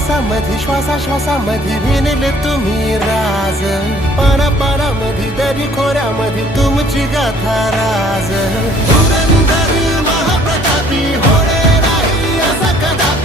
श्वासामध्ये श्वासामध्ये भिनले तुम्ही राज, पानापानामध्ये दरी खोऱ्यामध्ये तुमची गाथा राज. धुरंधर महाप्रतापी होणे नाही असा कदापि.